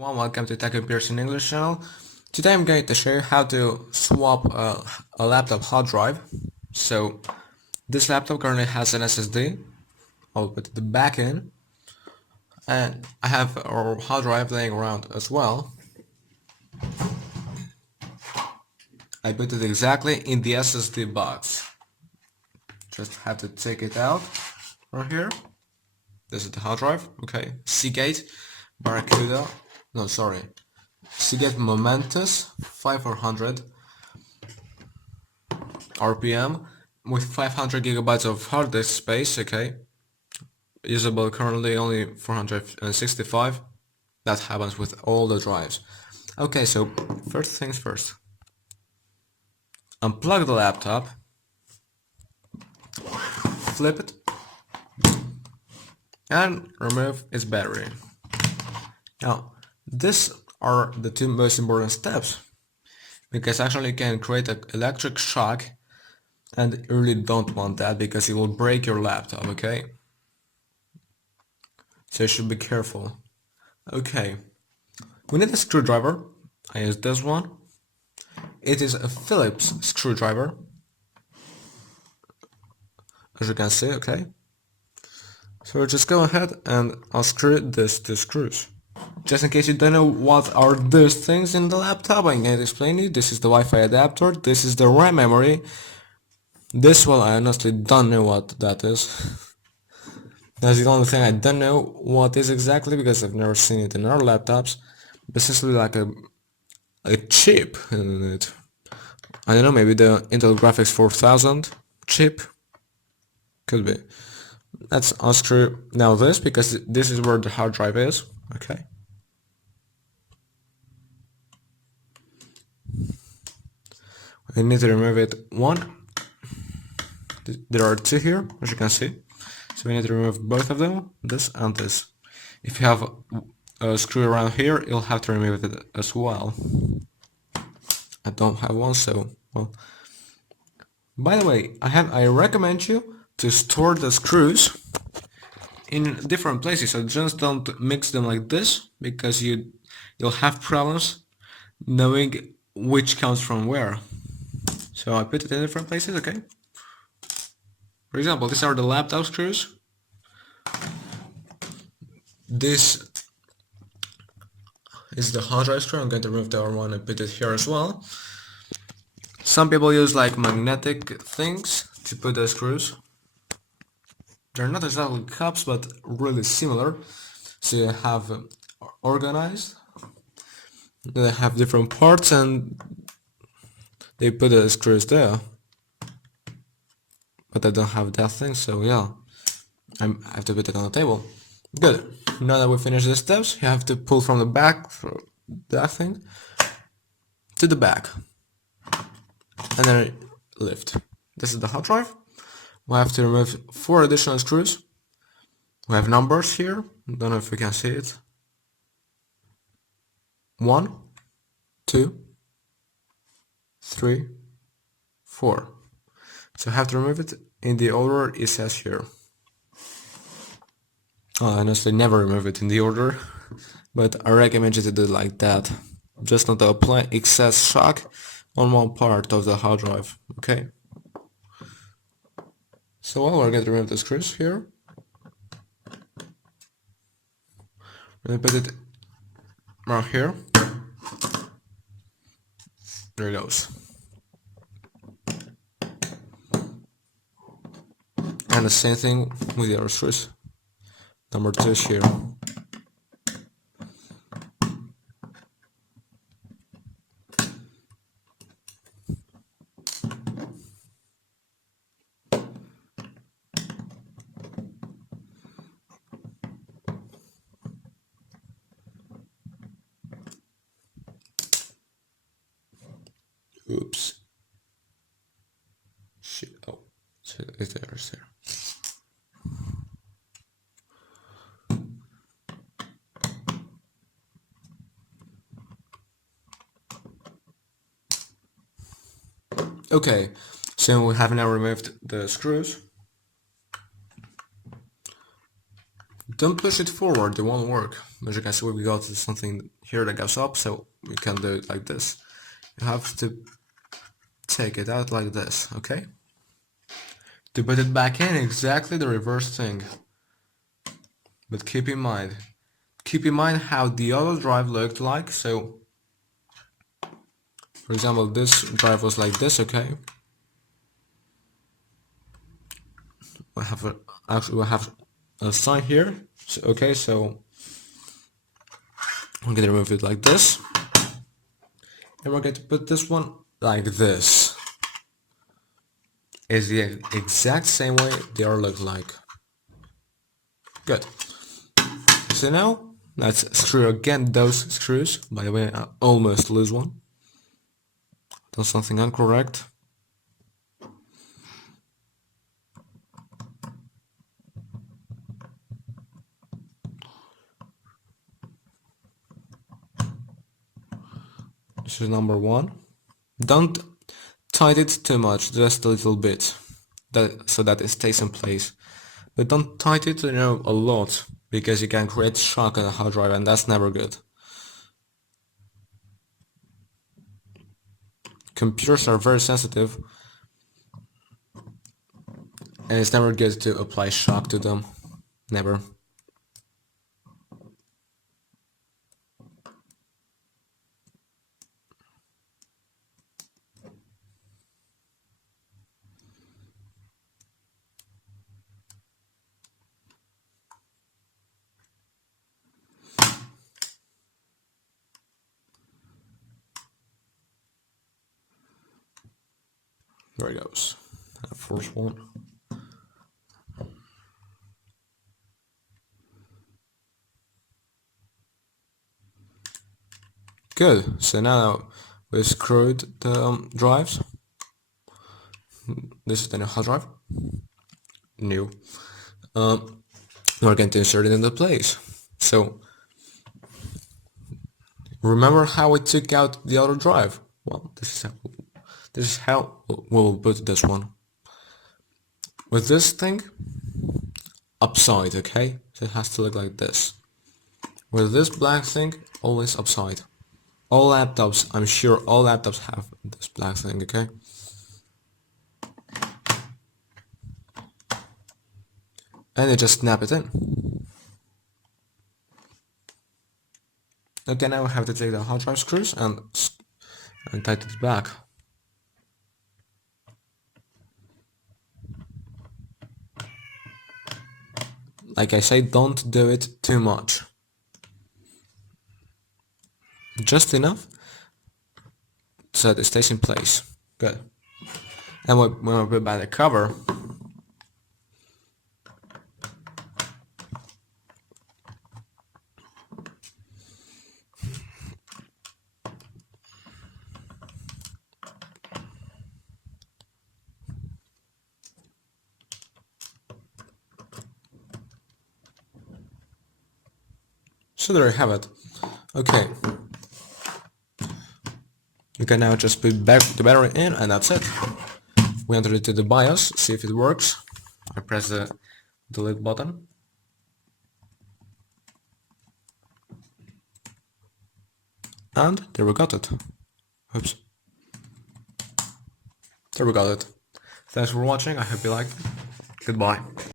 Welcome to TechComputers in English channel. Today I'm going to show you how to swap a laptop hard drive. So this laptop currently has an SSD. I'll put the back in, and I have our hard drive laying around as well. I put it exactly in the SSD box. Just have to take it out from here. This is the hard drive. Okay, Seagate Barracuda. No, sorry. Seagate Momentous 5400 RPM with 500 gigabytes of hard disk space. Okay, usable currently only 465. That happens with all the drives. Okay, so first things first. Unplug the laptop, flip it, and remove its battery. Now, these are the two most important steps, because actually you can create an electric shock, and you really don't want that because it will break your laptop, okay? So you should be careful. Okay, we need a screwdriver. I use this one. It is a Phillips screwdriver, as you can see, okay? So just go ahead and unscrew these two screws. Just in case you don't know what are those things in the laptop, I'm going to explain you. This is the Wi-Fi adapter, this is the RAM memory. This one I honestly don't know what that is. That's the only thing I don't know what is exactly because I've never seen it in our laptops. But essentially like a chip in it. I don't know, maybe the Intel Graphics 4000 chip? Could be. Let's unscrew now this because this is where the hard drive is. Okay. We need to remove it one. There are two here, as you can see. So we need to remove both of them, this and this. If you have a screw around here, you'll have to remove it as well. I don't have one, so well. By the way, I recommend you to store the screws in different places. So just don't mix them like this because you'll have problems knowing which comes from where. So I put it in different places, okay? For example, these are the laptop screws. This is the hard drive screw. I'm going to remove the other one and put it here as well. Some people use like magnetic things to put the screws. They're not exactly cups, but really similar. So you have organized. They have different parts and they put the screws there. But I don't have that thing, so yeah. I have to put it on the table. Good. Now that we finish the steps, you have to pull from the back, that thing, to the back. And then lift. This is the hard drive. We have to remove 4 additional screws. We have numbers here. Don't know if you can see it. 1, 2, 3, 4. So I have to remove it in the order it says here. I honestly never remove it in the order, but I recommend you to do it like that. Just not to apply excess shock on one part of the hard drive, okay? So we're going to remove the screws here. We're going to put it around here. There it goes. And the same thing with the other screws. Number 2 is here. Oops. Shit. Oh, so it's there. It's there. Okay, so we have now removed the screws. don't push it forward, it won't work. As you can see, we got something here that goes up, so we can do it like this. You have to take it out like this, okay? To put it back in, exactly the reverse thing. But keep in mind how the other drive looked like. So, for example, this drive was like this, okay? We'll have a sign here. So, okay, so I'm gonna remove it like this, and we're going to put this one like this. It's the exact same way they all look like. Good. So now let's screw again those screws. By the way, I almost lose one. Done something incorrect. This is number one. Don't tighten it too much, just a little bit, so that it stays in place. But don't tighten it, a lot, because you can create shock on a hard drive, and that's never good. Computers are very sensitive, and it's never good to apply shock to them. Never. There it goes. That first one. Good. So now we screwed the drives. This is the new hard drive. New. We're going to insert it into place. So remember how we took out the other drive? Well, this is how we'll put this one. With this thing upside, okay? So it has to look like this. With this black thing, always upside. All laptops, I'm sure all laptops have this black thing, okay? And you just snap it in. Okay, now we have to take the hard drive screws and tighten it back. Like I say, don't do it too much. Just enough so that it stays in place. Good. And when we put back the cover, so there you have it. Okay. You can now just put back the battery in, and that's it. We enter it to the BIOS, see if it works. I press the delete button. And there we got it. Oops. There we got it. Thanks for watching, I hope you liked it. Goodbye.